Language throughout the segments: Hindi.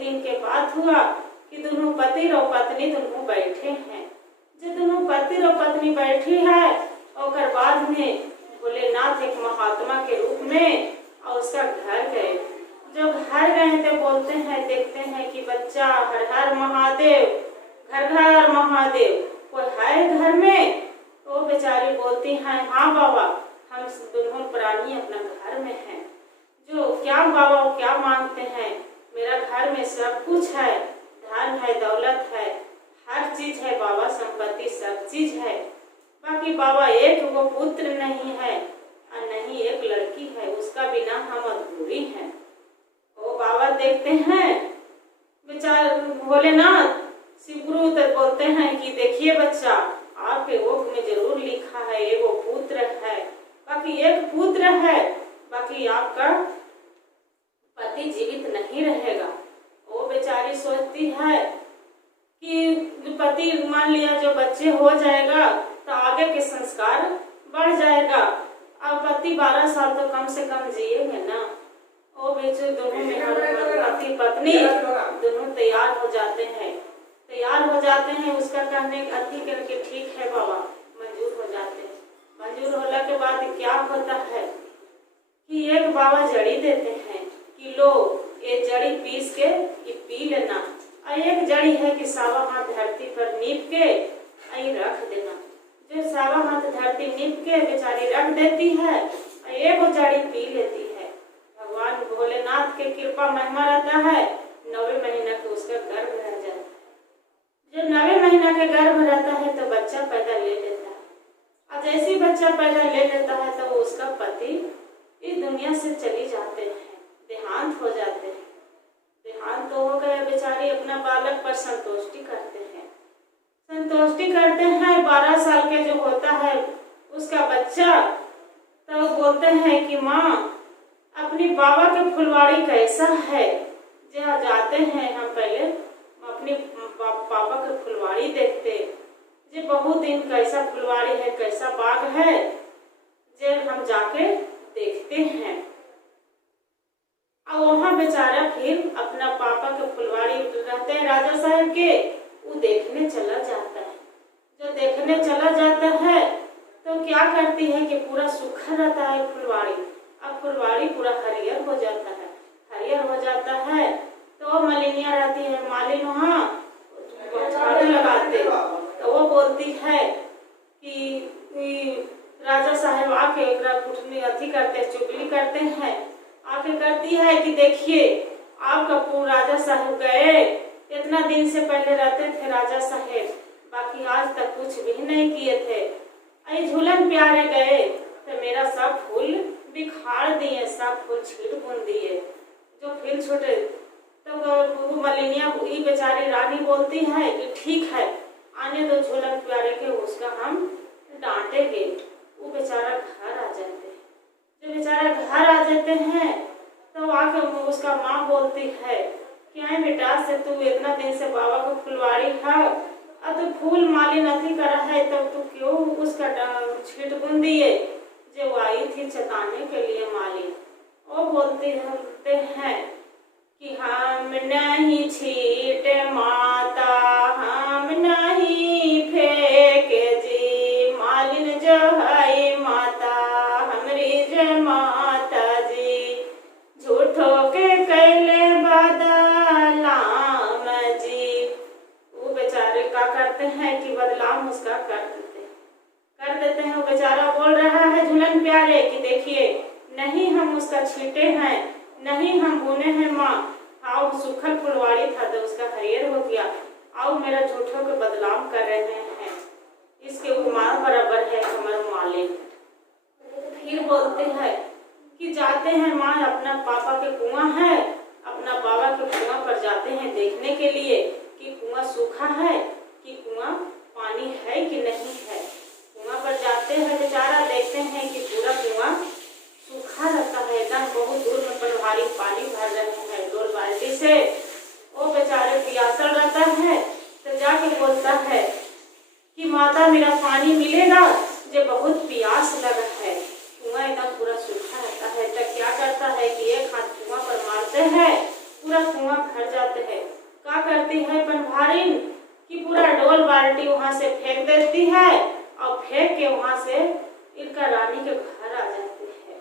दिन के बाद हुआ कि दोनों पति और पत्नी दोनों बैठे हैं। जो दोनों पति और पत्नी बैठी है और बाद में भोलेनाथ एक महात्मा के रूप में और उसका घर गए। जो घर गए थे बोलते हैं, देखते हैं कि बच्चा हर हर महादेव, घर घर महादेव, कोई है घर में? तो बेचारी बोलती हैं, हाँ बाबा, हम दोनों प्राणी अपना घर में हैं। जो क्या बाबा क्या मांगते हैं? मेरा घर में सब कुछ है, धन है, दौलत है, हर चीज है बाबा, संपत्ति सब चीज है। बाकी बाबा एक वो पुत्र नहीं है और नहीं एक लड़की है, उसका बिना हम अधूरी हैं। वो बाबा देखते हैं बेचारे भोलेनाथ शिवगुरु तो बोलते हैं कि देखिए बच्चा, आपके ओक में जरूर लिखा है एगो पुत्र है, बाकी एक पुत्र है, बाकी आपका पति जीवित नहीं रहेगा। वो बेचारी सोचती है कि पति मान लिया जो बच्चे हो जाएगा तो आगे के संस्कार बढ़ जाएगा। अब पति 12 साल तो कम से कम जिएंगे ना। वो बीच दोनों में पति पत्नी दोनों तैयार हो जाते हैं। उसका कहने अति करके ठीक है बाबा, मंजूर हो जाते हैं। मंजूर होने के बाद क्या होता है कि एक बाबा जड़ी देते हैं कि लो ये जड़ी पीस के ये पी लेना, और एक जड़ी है कि सावा हाथ धरती पर नीप के आई रख देना। जो सावा हाथ धरती नीप के बेचारी रख देती है और एक जड़ी पी लेती है। भगवान भोलेनाथ के कृपा महिमा रहता है, 9वें महीना के उसका गर्भ रह जाता है। जब 9वें महीना के गर्भ रहता है तो बच्चा पैदा ले लेता है, और जैसे बच्चा पैदा ले लेता है तो उसका पति इस दुनिया से चली जाते हैं, देहांत हो जाते हैं। देहांत तो हो गया, बेचारी अपना बालक पर संतुष्टि करते हैं। 12 साल के जो होता है उसका बच्चा, तो बोलते हैं कि माँ अपनी बाबा के फुलवाड़ी कैसा है। जहाँ जाते हैं हम पहले अपनी पापा के फुलवाड़ी देखते, जे बहुत दिन कैसा फुलवाड़ी है, कैसा बाग है, जे हम जाके देखते हैं। और वहाँ बेचारा फिर अपना पापा के फुलवाड़ी रहते हैं राजा साहब के, वो देखने चला जाता है। जो देखने चला जाता है तो क्या करती है कि पूरा सूखा रहता है फुलवाड़ी, अब फुलवाड़ी पूरा हरियर हो जाता है। हरियर हो जाता है तो मलिनिया रहती है, मालिन वहाँ झाड़ू लगाते, तो वो बोलती है कि राजा साहब आके कुटनी अथी करते, चुगली करते हैं। आके करती है कि देखिए आपका पूरा राजा साहब गए, इतना दिन से पहले रहते थे राजा साहब, बाकी आज तक कुछ भी नहीं किए थे। आई झूलन प्यारे गए तो मेरा सब फूल बिखार दिए, सब फूल छीट बुन दिए, जो फूल छोटे। तो मलिनिया बेचारी रानी बोलती है कि ठीक है, आने दो झूलन प्यारे के, उसका हम डांटेंगे। वो बेचारा घर आ जाते हैं। जब बेचारा घर आ जाते हैं तो आके उसका माँ बोलती है कि आई बेटा से तू इतना दिन से बाबा को फुलवाड़ी है, अब तो फूल माली नहीं करा है, तब तू क्यों उसका छीट बुन दिए, जो आई थी चताने के लिए माली। वो बोलते हैं कि हम नहीं छीटे माता, हम नहीं फेंके जी, मालिन जो है माता हमरी जय माता जी, झूठो के कैले बदलाम जी। वो बेचारे क्या करते हैं कि बदलाम उसका कर देते हैं। वो बेचारा बोल रहा है झूलन प्यारे कि देखिए नहीं हम उसका छीटे हैं, नहीं हम बुने हैं माँ, आओ सूखल फुलवाड़ी था तो उसका हरियर हो गया, आओ मेरा झूठों के बदलाव कर रहे हैं, इसके उमार बराबर है हमारा मालिक। फिर बोलते हैं कि जाते हैं माँ, अपना पापा के कुआं है, अपना बाबा के कुआं पर जाते हैं देखने के लिए कि कुआं सूखा है कि कुआं पानी है कि नहीं है। कुआं पर जाते हैं, बेचारा देखते हैं कि पूरा कुआं सूखा रहता है, एकदम बहुत दूर में पनवारी पानी भर रहे हैं 2 बाल्टी से। वो बेचारे प्यासल रहता है तो जाके बोलता है कि माता मेरा पानी मिलेगा, जो बहुत प्यास लगा है। कुआं एकदम पूरा सूखा रहता है तो क्या करता है कि एक हाथ कुआं पर मारते हैं, पूरा कुआं भर जाते हैं। क्या करती है पनभारिन कि पूरा डोल बाल्टी वहां से फेंक देती है और फेंक के वहां से इनका रानी के घर आ जाती है।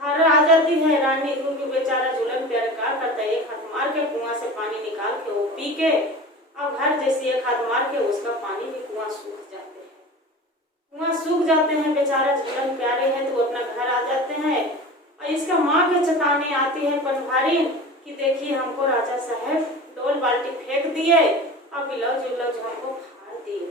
घर आ जाती है रानी, क्योंकि बेचारा झूलन प्यारे क्या करता है, एक हाथ मार के कुआं से पानी निकाल के वो पी के और घर जैसे एक हाथ मार के उसका पानी भी कुआं सूख जाते हैं। कुआं सूख जाते हैं, बेचारा झूलन प्यारे है तो अपना घर आ जाते हैं। और इसका माँ के चताने आती है पनभारिन कि देखिए हमको राजा साहब डोल बाल्टी फेंक दिए और ब्लाउज व्लाउज हमको फाड़ दिए।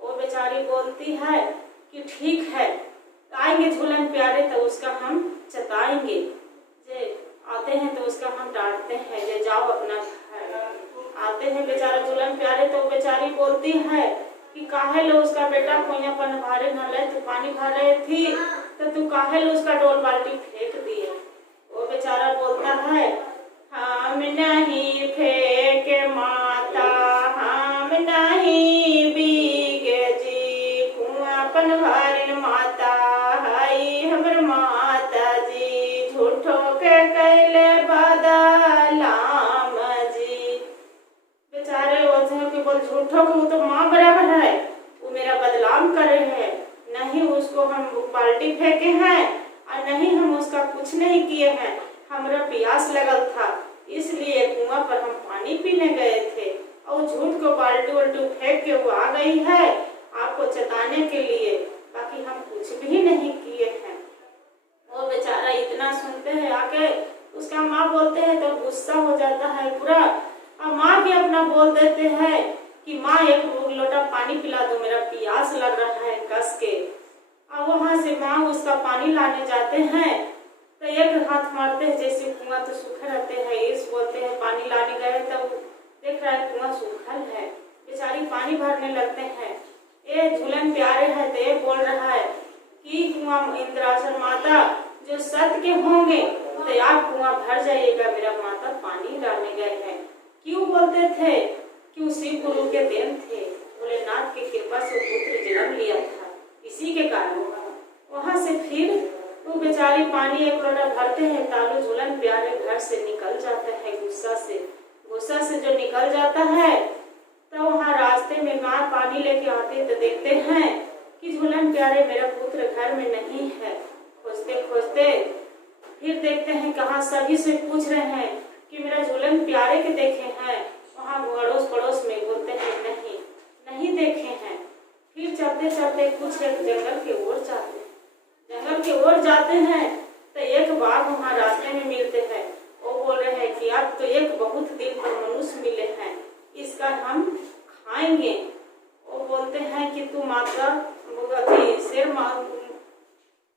वो बेचारी बोलती है कि ठीक है आएंगे झूलन प्यारे तो उसका हम चताएंगे, जे आते हैं तो उसका हम डांटते हैं, जे जाओ अपना घर। आते हैं बेचारा झूलन प्यारे तो बेचारी बोलती है कि काहे लो उसका बेटा कोई पनभारिन न ले, तू पानी भर रही थी तो तू काहे लो उसका डोल बाल्टी फेंक दिए। वो बेचारा बोलता है हम नहीं फेंके माता, हम नहीं बीगे जी, कुआं पनभारिन माता हाई हमर माता जी, झूठो के कैले बदलाम जी। बेचारे बोलते कि बोल झूठो के वो तो माँ बराबर है, वो मेरा बदलाम करे है, नहीं उसको हम बाल्टी फेंके हैं और नहीं हम उसका कुछ नहीं किए हैं, हमारा प्यास लगल था इसलिए कुआं पर हम पानी पीने गए थे और झूठ को बाल्टी उल्टू फेंक के वो आ गई है आपको चताने के लिए, बाकी हम कुछ भी नहीं किए हैं। वो बेचारा इतना सुनते हैं आके उसका माँ बोलते हैं तो गुस्सा हो जाता है पूरा, और माँ भी अपना बोल देते हैं कि माँ एक लोटा पानी पिला दो, मेरा प्यास लग रहा है कस के। और वहां से माँ उसका पानी लाने जाते हैं तो एक हाथ मारते हैं जैसे कुआं तो सूखा रहते हैं, इस बोलते हैं पानी लाने गए तब देख रहा है कुआं सूखल है, बेचारी पानी भरने लगते हैं। ये झूलन प्यारे है तो ये बोल रहा है कि कुआं इंद्रासन माता जो सत्य के होंगे तो आप कुआं भर जाइएगा, मेरा माता पानी लाने गए हैं। क्यों बोलते थे कि शिव गुरु के देन थे, भोलेनाथ की कृपा से पुत्र जन्म लिया था, इसी के कारण। वहां से फिर वो बेचारी पानी एक लोटा भरते हैं, तालू झूलन प्यारे घर से निकल जाता है गुस्सा से जो निकल जाता है तो वहाँ रास्ते में माँ पानी लेके आते तो देखते हैं कि झूलन प्यारे मेरा पुत्र घर में नहीं है। खोजते खोजते फिर देखते हैं कहाँ, सभी से पूछ रहे हैं कि मेरा झूलन प्यारे के देखे हैं, वहाँ अड़ोस पड़ोस में बोलते हैं नहीं देखे हैं। फिर चलते चलते कुछ एक जंगल के ओर जाते हैं तो एक बाघ वहाँ रास्ते में मिलते हैं। वो बोल रहे हैं कि अब तो एक बहुत दिन पर मनुष्य मिले हैं, इसका हम खाएंगे। वो बोलते हैं कि तू माता शेर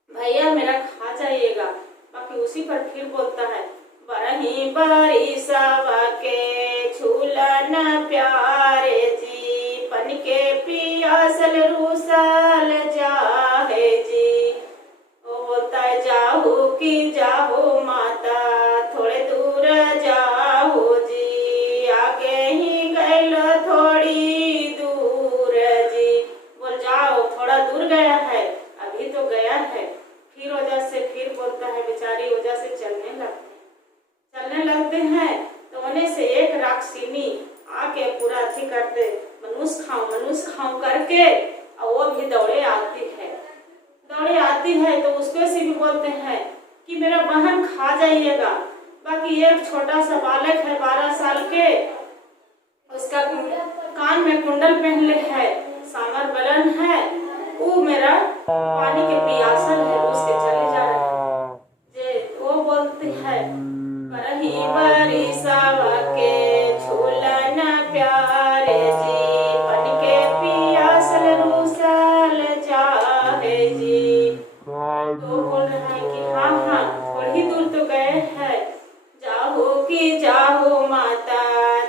भैया मेरा खा जाइएगा, बाकी उसी पर फिर बोलता है बरही बारी सवा के झूलन प्यारे जी, पन के पियासल रूसल जाहे जी। वो बोलता है जाहू की जाहू माता थोड़े दूर जाहू जी, आगे ही गैल थोड़ी दूर जी। बोल जाओ थोड़ा दूर गया है, अभी तो गया है। फिर वजह से फिर बोलता है बेचारी वजह से चलने लगते हैं तो उन्हें से एक राक्षसिनी आके पूरा अथी करते मनुष्य खाओ करके, और वो भी दौड़े आती है तो उसके से भी बोलते हैं कि मेरा बहन खा जाइएगा। बाकी एक छोटा सा बालक है 12 साल के, उसका कान में कुंडल पहनले है, सामर बलन है, वो मेरा पानी के पियासल है, उसके चले जा रहे हैं। जे वो बोलती है बरही बारी सवा के झूलन प्यारे जी, पन के पियासल रूसल जाहे जी। तो बोल रहा है कि हाँ थोड़ी दूर तो गए हैं, जाहो कि जाहो माता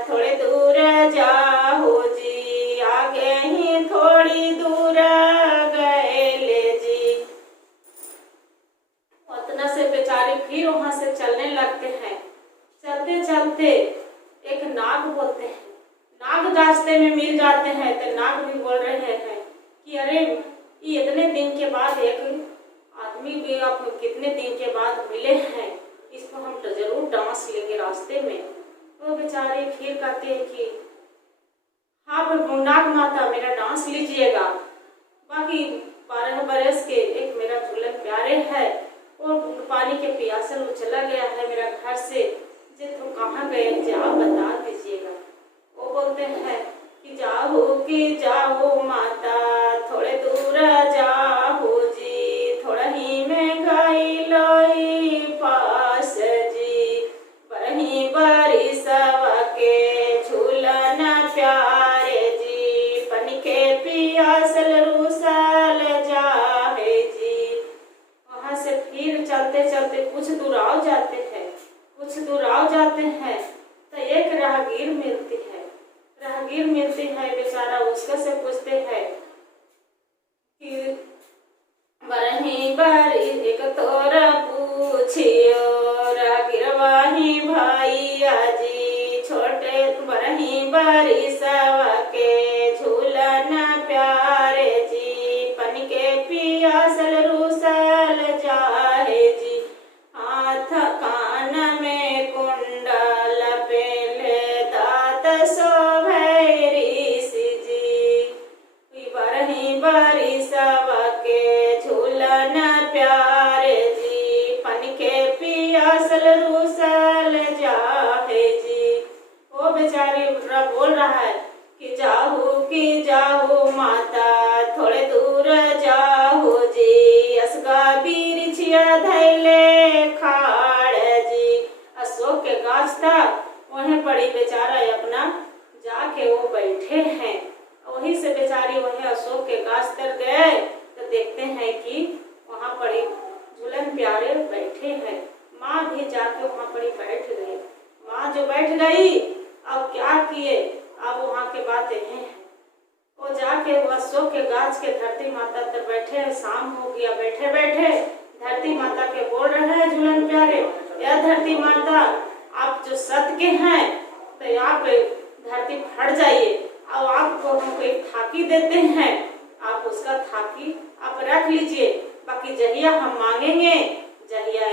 थोड़े दूर जाहो जी, आगे ही थोड़ी दूर गए ले जी। उतना से बेचारे फिर वहां से चलने लगते हैं। चलते चलते एक नाग बोलते हैं, नाग रास्ते में मिल जाते हैं तो नाग भी बोल रहे हैं कि अरे ये इतने दिन के बाद एक आदमी भी आप कितने दिन के बाद मिले हैं, इसको हम तो जरूर डांस लेंगे रास्ते में। वो बेचारे फिर कहते हैं कि हाँ पर नाग माता मेरा डांस लीजिएगा। बाकी 12 बरस के एक मेरा झूलन प्यारे है और पानी के प्यासल वो चला गया है मेरा घर से, जे तो कहाँ गए जे आप बता दीजिएगा। वो बोलते हैं कि जाओ माता थोड़े दूर जाओ जी, थोड़ा ही में गई लोई पास जी, बरही बारी सवा के झूलन प्यारे जी, पन के पियासल रूसल जाए जी। वहां से फिर चलते चलते कुछ दूर आओ जाते हैं तो एक राहगीर मिलती है बेचारा उसका से पूछते हैं कि बरही बारी एक तोरा पूछियो राहगीर वाही भैया जी, छोटे बरही बारी सवा के झूलन प्यारे जी, पन के पियासल रूसल जाए जी, हाथ कान में कुंडल पेले दात सोभैरी जी, बरही बारी सवा के झूलन प्यारे जी, पन के पियासल रूसल जाए जी। वो बेचारी बोल रहा है कि जाओ माता थोड़े दूर जाओ जी, असगा बिरिछिया धैले खाड़ जी। अशोक के गाछ था वहीं पड़ी बेचारा अपना जाके वो बैठे हैं। वहीं से बेचारी वहीं अशोक के गाछ तर गए तो देखते हैं कि वहाँ पड़ी झूलन प्यारे बैठे हैं। माँ भी जाके वहाँ पड़ी बैठ गई। माँ जो बैठ गई अब क्या किए, अब वहाँ के बातें हैं वो जाके वो अशोक के गाछ के धरती माता तर बैठे हैं। शाम हो गया, बैठे बैठे धरती माता के बोल रहे हैं झूलन प्यारे, या धरती माता आप जो सत्य के हैं तो आप धरती फट जाइए, अब आपको हमको एक थाकी देते हैं, आप उसका थाकी आप रख लीजिए, बाकी जहिया हम मांगेंगे जहिया